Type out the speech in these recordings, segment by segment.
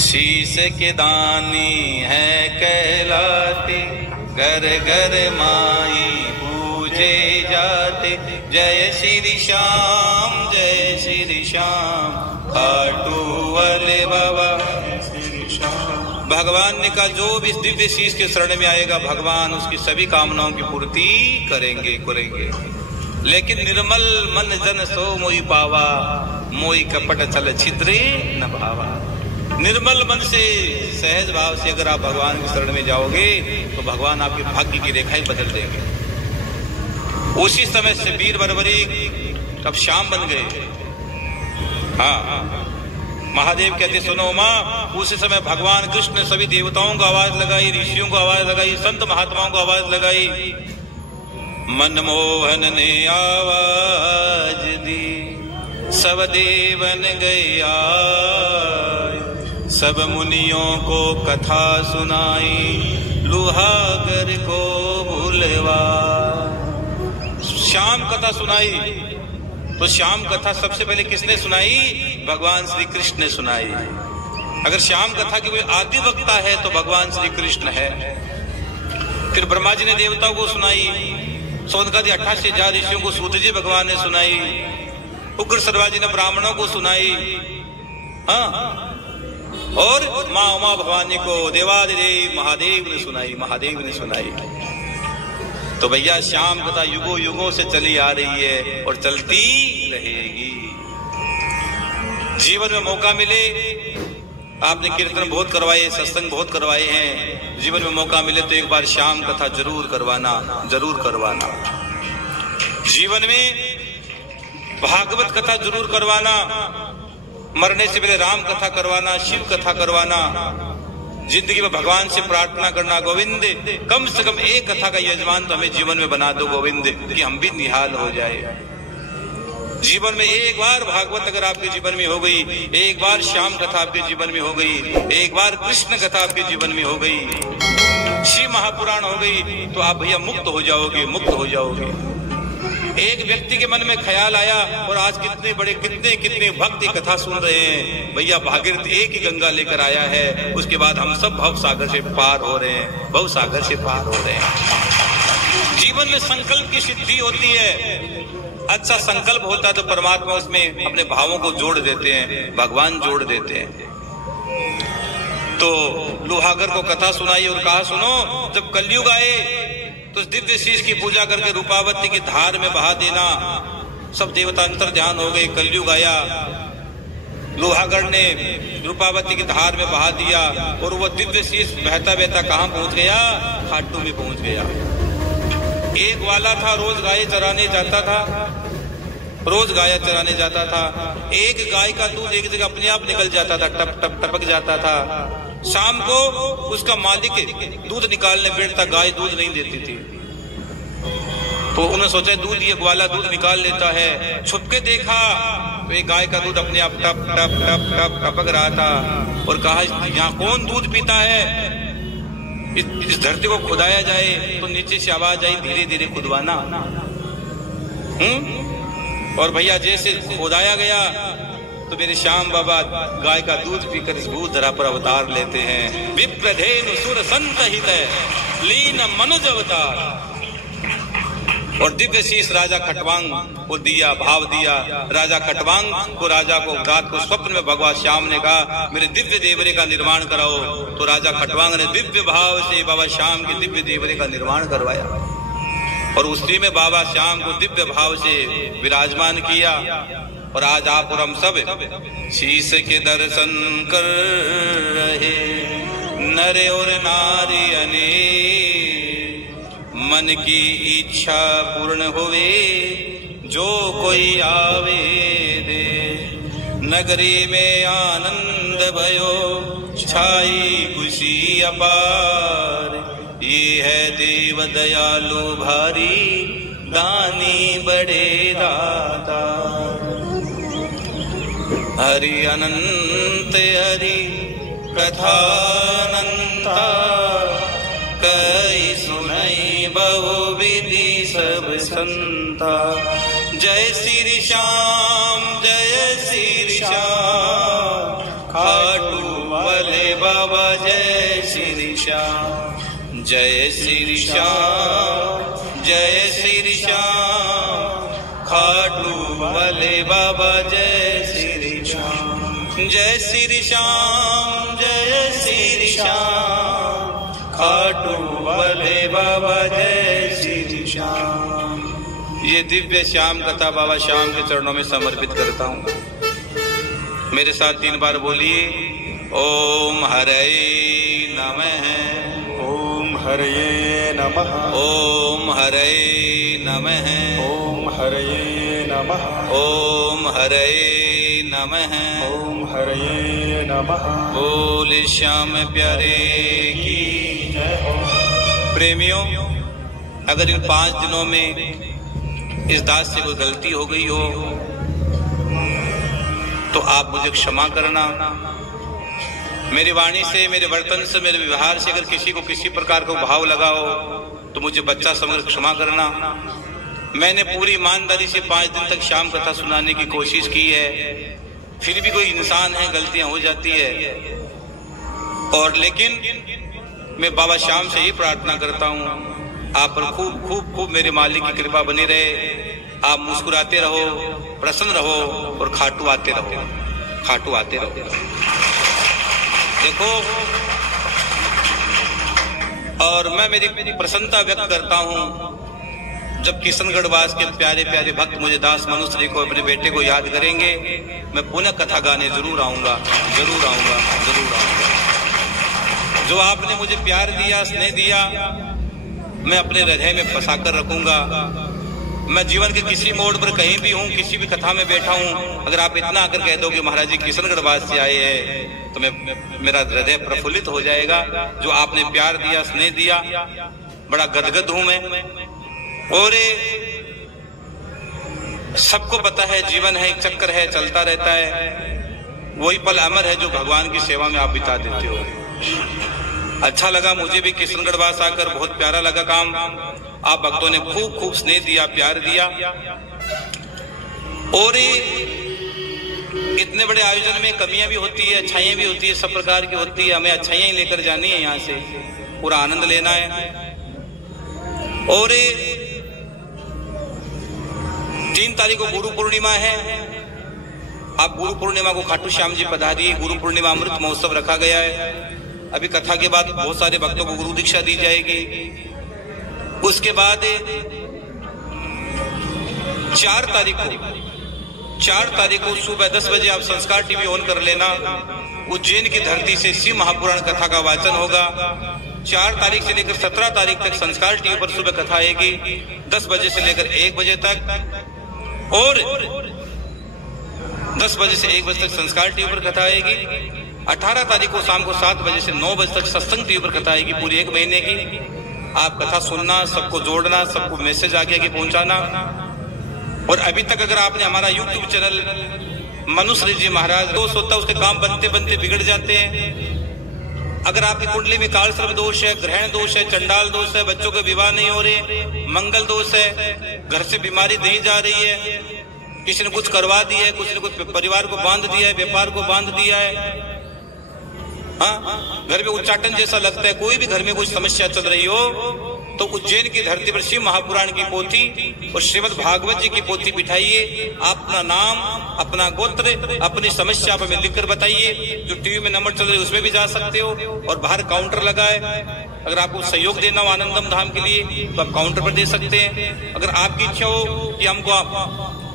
शीश के दानी है कहलाते, घर घर माई पूजे जाते। जय श्री श्याम जय श्री श्याम, खाटू वाले बाबा। भगवान ने कहा जो भी इस दिव्य शीश के शरण में आएगा भगवान उसकी सभी कामनाओं की पूर्ति करेंगे। लेकिन निर्मल मन जन सो मोई पावा, मोई कपट चल छिद्रे न भावा। निर्मल मन से सहज भाव से अगर आप भगवान की शरण में जाओगे तो भगवान आपके भाग्य की रेखाएं बदल देंगे। उसी समय से वीर बरबरी अब श्याम बन गए। हाँ, महादेव कहते सुनो माँ, उसी समय भगवान कृष्ण ने सभी देवताओं को आवाज लगाई, ऋषियों को आवाज लगाई, संत महात्माओं को आवाज लगाई। मनमोहन ने आवाज दी, सब देवन गया, सब मुनियों को कथा सुनाई, लुहागर को भूलवा। श्याम कथा सुनाई। तो श्याम कथा सबसे पहले किसने सुनाई? भगवान श्री कृष्ण ने सुनाई। अगर श्याम कथा की कोई आदि वक्ता है तो भगवान श्री कृष्ण है। फिर ब्रह्मा जी ने देवताओं को सुनाई, सौनकादि 88,000 ऋषियों को सूत जी भगवान ने सुनाई, उग्र सर्वा जी ने ब्राह्मणों को सुनाई। हाँ, और माँ उमा भवानी को देवादिदेव महादेव ने सुनाई। तो भैया श्याम कथा युगों युगों से चली आ रही है और चलती रहेगी। जीवन में मौका मिले, आपने कीर्तन बहुत करवाए, सत्संग बहुत करवाए हैं, जीवन में मौका मिले तो एक बार श्याम कथा जरूर करवाना। जीवन में भागवत कथा जरूर करवाना, मरने से पहले राम कथा करवाना, शिव कथा करवाना, जिंदगी में भगवान से प्रार्थना करना, गोविंद कम से कम एक कथा का यजमान तो हमें जीवन में बना दो गोविंद, कि हम भी निहाल हो जाए। जीवन में एक बार भागवत अगर आपके जीवन में हो गई, एक बार श्याम कथा आपके जीवन में हो गई, एक बार कृष्ण कथा आपके जीवन में हो गई, शिव महापुराण हो गई, तो आप भैया मुक्त हो जाओगे। एक व्यक्ति के मन में ख्याल आया और आज कितने भक्त कथा सुन रहे हैं, भैया भागीरथ एक ही गंगा लेकर आया है, उसके बाद हम सब भव सागर से पार हो रहे हैं। जीवन में संकल्प की सिद्धि होती है। अच्छा संकल्प होता है तो परमात्मा उसमें अपने भावों को जोड़ देते हैं, भगवान जोड़ देते हैं। तो लुहागर को कथा सुनाई और कहा सुनो, जब कलयुग आए तो दिव्य शीश की पूजा करके रूपावती की धार में बहा देना। सब देवता अंतर ध्यान हो गए। कलयुग आया, लोहागढ़ ने रूपावती की धार में बहा दिया और वो दिव्य शीश बहता बहता कहाँ पहुंच गया? खाटू में पहुंच गया। एक वाला था, रोज गाय चराने जाता था। एक गाय का दूध एक जगह अपने आप निकल जाता था, टप टप टपक जाता था। शाम को उसका मालिक दूध निकालने बैठता, गाय दूध नहीं देती थी। तो उन्होंने सोचा दूध ये ग्वाला दूध निकाल लेता है। छुपके देखा तो एक गाय का दूध अपने आप टप टप टप टप टपक रहा था और कहा यहाँ कौन दूध पीता है? इस धरती को खुदाया जाए। तो नीचे से आवाज आई, धीरे धीरे खुदवाना। और भैया जैसे खुदाया गया तो मेरे श्याम बाबा गाय का दूध पीकर इस भूत धरा पर अवतार लेते हैं। विप्रधेनु सुर संत हित लीन मनुज अवतार। और दिव्य शीश राजा खटवांग को दिया, भाव दिया। राजा खटवांग को, राजा को रात को स्वप्न में भगवान श्याम ने कहा मेरे दिव्य देवरे का निर्माण कराओ। तो राजा खटवांग ने दिव्य भाव से बाबा श्याम के दिव्य देवरे का निर्माण करवाया और उसी में बाबा श्याम को दिव्य भाव से विराजमान किया। और आज आप और हम सब शीश के दर्शन कर रहे नर और नारी अनेक। मन की इच्छा पूर्ण होवे जो कोई आवे दे। नगरी में आनंद भयो छाई खुशी अपार। ये है देव दयालु भारी दानी बड़े दाता। हरि अनंत हरि कथानंता। कई सुनई बहु विधि सब संता। जय श्री श्याम जय श्री श्याम। खाटू वाले बाबा जय श्री श्याम, जय श्री श्याम, जय श्री श्याम, खाटू वाले बाबा जय श्री श्याम, जय श्री श्याम, जय श्री श्याम, खाटू वाले बाबा जय श्री श्याम। ये दिव्य श्याम कथा बाबा श्याम के चरणों में समर्पित करता हूँ। मेरे साथ 3 बार बोलिए, ओम हरये नमः, ओम हरये नमः, ओम हरये नमः, ओम हरये नमः, ओम हरये नमः, ओम हरये नमः। बोले श्याम प्यारे की जय हो। प्रेमियों, अगर इन 5 दिनों में इस दास से कोई गलती हो गई हो तो आप मुझे क्षमा करना। मेरी वाणी से, मेरे वर्तन से, मेरे व्यवहार से अगर किसी को किसी प्रकार का भाव लगा हो तो मुझे बच्चा समझकर क्षमा करना। मैंने पूरी ईमानदारी से 5 दिन तक श्याम कथा सुनाने की कोशिश की है, फिर भी कोई इंसान है, गलतियां हो जाती है। और लेकिन मैं बाबा श्याम से ही प्रार्थना करता हूँ, आप पर खूब खूब खूब मेरे मालिक की कृपा बनी रहे। आप मुस्कुराते रहो, प्रसन्न रहो और खाटू आते रहो, खाटू आते रहो। देखो, और मैं मेरी प्रसन्नता व्यक्त करता हूं जब किशनगढ़वास के प्यारे प्यारे भक्त मुझे दास मनुश्री को, अपने बेटे को याद करेंगे। मैं पुनः कथा गाने जरूर आऊंगा, जरूर आऊंगा, जरूर आऊंगा। जो आपने मुझे प्यार दिया, स्नेह दिया, मैं अपने हृदय में बसाकर रखूंगा। मैं जीवन के किसी मोड़ पर कहीं भी हूँ, किसी भी कथा में बैठा हूँ, अगर आप इतना आकर कह दो कि महाराज जी किशनगढ़वास से आए हैं, तो मेरा हृदय प्रफुल्लित हो जाएगा। जो आपने प्यार दिया, स्नेह दिया, बड़ा गदगद हूं मैं। और सबको पता है जीवन है, एक चक्कर है, चलता रहता है। वही पल अमर है जो भगवान की सेवा में आप बिता देते हो। अच्छा लगा मुझे भी किशनगढ़वास आकर, बहुत प्यारा लगा काम। आप भक्तों ने खूब खूब स्नेह दिया, प्यार दिया। और इतने बड़े आयोजन में कमियां भी होती है, अच्छाइयां भी होती है, सब प्रकार की होती है। हमें अच्छाइयां ही लेकर जानी है, यहाँ से पूरा आनंद लेना है। और 3 तारीख को गुरु पूर्णिमा है। आप गुरु पूर्णिमा को खाटू श्याम जी पधारिए। गुरु पूर्णिमा अमृत महोत्सव रखा गया है। अभी कथा के बाद बहुत सारे भक्तों को गुरु दीक्षा दी जाएगी। उसके बाद 4 तारीख को सुबह 10 बजे आप संस्कार टीवी ऑन कर लेना। उज्जैन की धरती से शिव महापुराण कथा का वाचन होगा। 4 तारीख से लेकर 17 तारीख तक संस्कार टीवी पर सुबह कथा आएगी, 10 बजे से लेकर 1 बजे तक। और 10 बजे से 1 बजे तक संस्कार टीवी पर कथा आएगी। 18 तारीख को शाम को 7 बजे से 9 बजे तक सत्संग टीवी पर कथा आएगी, पूरी 1 महीने की। आप कथा सुनना, सबको जोड़ना, सबको मैसेज आगे आगे पहुंचाना। और अभी तक अगर आपने हमारा YouTube चैनल मनुश्री जी महाराज, दोष होता है उसके काम बनते बनते बिगड़ जाते हैं। अगर आपकी कुंडली में काल सर्प दोष है, ग्रहण दोष है, चंडाल दोष है, बच्चों के विवाह नहीं हो रहे, मंगल दोष है, घर से बीमारी नहीं जा रही है, किसी ने कुछ करवा दिया है, कुछ ने कुछ परिवार को बांध दिया है, व्यापार को बांध दिया है, हाँ, घर में उच्चाटन जैसा लगता है, कोई भी घर में कुछ समस्या चल रही हो, तो उज्जैन की धरती पर शिव महापुराण की पोथी और श्रीमद् भागवत जी की पोथी बिठाइए। अपना नाम, अपना गोत्र, अपनी समस्या आप हमें लिखकर बताइए। जो टीवी में नंबर चल रहे उसमें भी जा सकते हो। और बाहर काउंटर लगा है, अगर आपको सहयोग देना हो आनंदम धाम के लिए तो आप काउंटर पर दे सकते हैं। अगर आपकी इच्छा हो कि हमको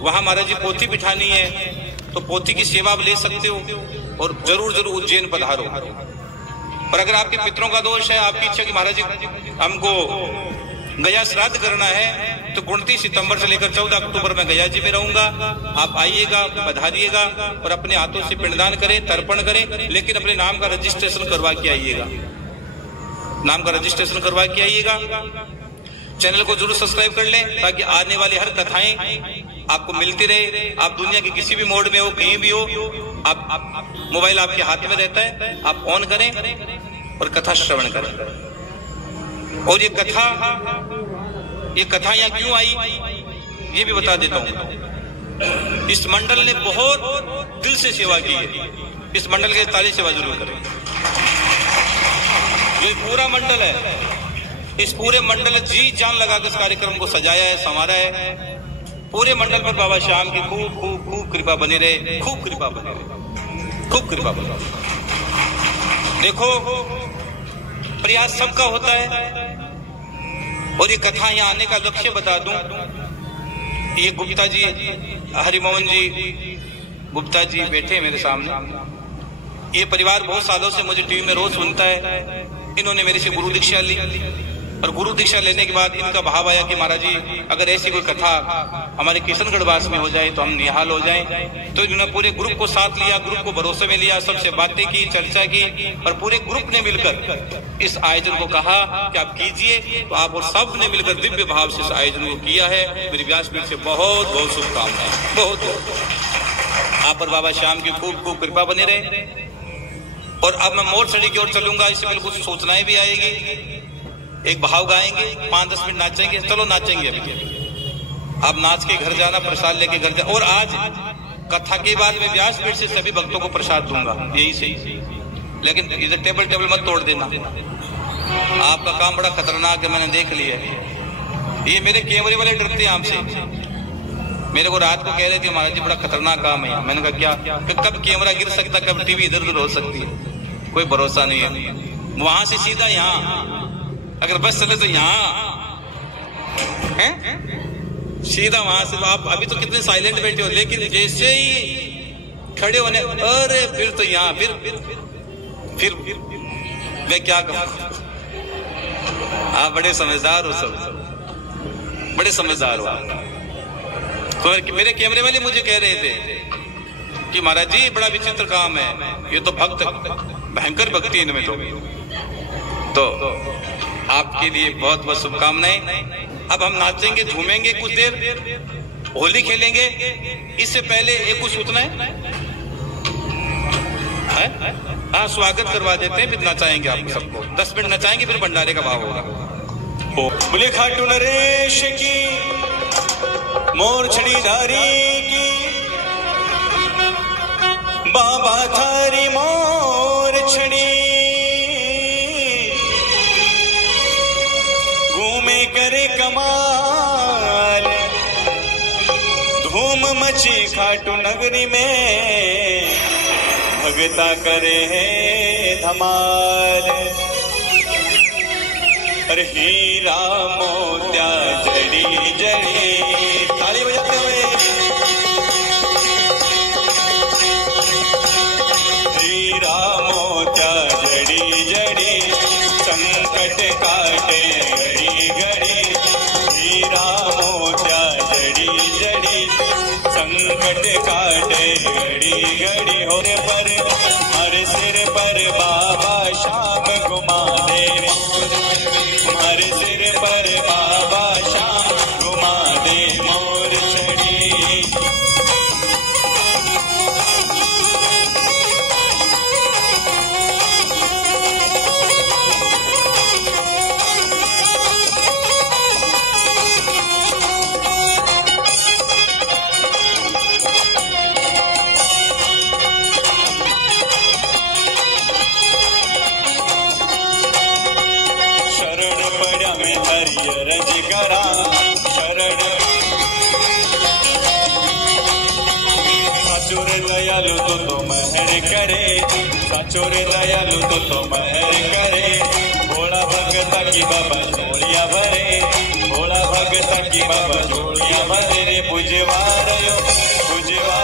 वहां महाराज जी पोथी बिठानी है तो पोथी की सेवा आप ले सकते हो। और जरूर जरूर उज्जैन पधारो। पर अगर आपके पितरों का दोष है, आपकी इच्छा कि महाराज जी हमको गया श्राद्ध करना है, तो 29 सितंबर से लेकर 14 अक्टूबर में गया जी में रहूंगा। आप आइएगा, पधारिएगा और अपने हाथों से पिंडदान करें, तर्पण करें, लेकिन अपने नाम का रजिस्ट्रेशन करवा के आइएगा। नाम का रजिस्ट्रेशन करवा के आइएगा। चैनल को जरूर सब्सक्राइब कर लें ताकि आने वाली हर कथाएं आपको मिलती रहे। आप दुनिया के किसी भी मोड में हो, कहीं भी हो, आप मोबाइल आपके हाथ में रहता है, आप ऑन करें और कथा श्रवण करें। और ये कथा यहाँ क्यों आई ये भी बता देता हूँ। इस मंडल ने बहुत दिल से सेवा की है। इस मंडल के ताली से जरूर करें। जो पूरा मंडल है, इस पूरे मंडल ने जी जान लगाकर इस कार्यक्रम को सजाया है, संवारा है। पूरे मंडल पर बाबा श्याम की खूब खूब खूब कृपा बनी रहे, खूब कृपा बनी रहे, खूब कृपा बनी रहे। देखो, प्रयास सबका होता है। और ये कथा यहाँ आने का लक्ष्य बता दूं, ये गुप्ता जी, हरिमोहन जी गुप्ता जी बैठे मेरे सामने। ये परिवार बहुत सालों से मुझे टीवी में रोज सुनता है। इन्होंने मेरे से गुरु दीक्षा ली, और गुरु दीक्षा लेने के बाद इनका भाव आया कि महाराज जी, अगर ऐसी कोई कथा हमारे किशनगढ़वास में हो जाए तो हम निहाल हो जाएं। तो इन्होंने पूरे ग्रुप को साथ लिया, ग्रुप को भरोसे में लिया, सबसे बातें की, चर्चा की, और पूरे ग्रुप ने मिलकर इस आयोजन को कहा कि आप कीजिए। तो आप और सब ने मिलकर दिव्य भाव से इस आयोजन को किया है। मेरी व्यासपीठ से बहुत बहुत शुभकामनाएं। बहुत आप पर बाबा श्याम की खूब खूब कृपा बने रहे। और अब मैं मोरछड़ी की ओर चलूंगा, इससे पहले कुछ सूचनाएं भी आएगी। एक भाव गाएंगे, 5-10 मिनट नाचेंगे। चलो नाचेंगे अभी। अब नाच के घर जाना, प्रसाद लेके घर जाना। और आज कथा के बाद में व्यासपीठ से सभी भक्तों को प्रसाद दूंगा, यही सही। लेकिन इधर टेबल मत तोड़ देना। आपका काम बड़ा खतरनाक है, मैंने देख लिया है। ये मेरे कैमरे वाले डरते हैं आपसे। मेरे को रात को कह रहे थे महाराज जी बड़ा खतरनाक काम है। मैंने कहा क्या? कब कैमरा गिर सकता, कब टीवी इधर उधर हो सकती है, कोई भरोसा नहीं है। वहां से सीधा यहाँ, अगर बस चले तो यहाँ है, सीधा वहां से। तो आप अभी तो कितने साइलेंट बैठे हो, लेकिन जैसे ही खड़े होने, अरे फिर तो यहाँ, फिर मैं क्या कहूँ। आप बड़े समझदार हो, सब बड़े समझदार हो। तो मेरे कैमरे वाले मुझे कह रहे थे कि महाराज जी बड़ा विचित्र काम है, ये तो भक्त भयंकर भक्ति इनमें। तो आपके लिए बहुत बहुत शुभकामनाएं। अब हम नाचेंगे, झूमेंगे कुछ देर, होली खेलेंगे। इससे पहले एक कुछ सूचना है, हाँ, स्वागत करवा देते हैं, फिर नचाएंगे आप सबको। 10 मिनट नचाएंगे, फिर भंडारे का भाव होगा। बोले खाटू नरेश की, मोरछड़ी धारी की, बाबा थारी मोरछड़ी, घूमे करे कमाल, धूम मची खाटू नगरी में, भगता करे है धमाल। अरे हीरा मोत्या जड़ी जड़ी, ताली बजाते हुए, हीरा मोत्या जड़ी जड़ी, संकट काटे घड़ी घड़ी, हीरा मोत्या जड़ी जड़ी, संकट काटे घड़ी घड़ी। होने पर हर सिर पर बाबा श्याम घुमा दे, हर सिर पर बाबा श्याम घुमा दे मोरछड़ी। रज करा शरण, साचोर दयालु तो महर करे, साचोर दयालु तो महर करे। भोला भगता की बाबा झोलिया भरे, भोला भगता की बाबा झोलिया भरे। पुजवा रयो पुजवा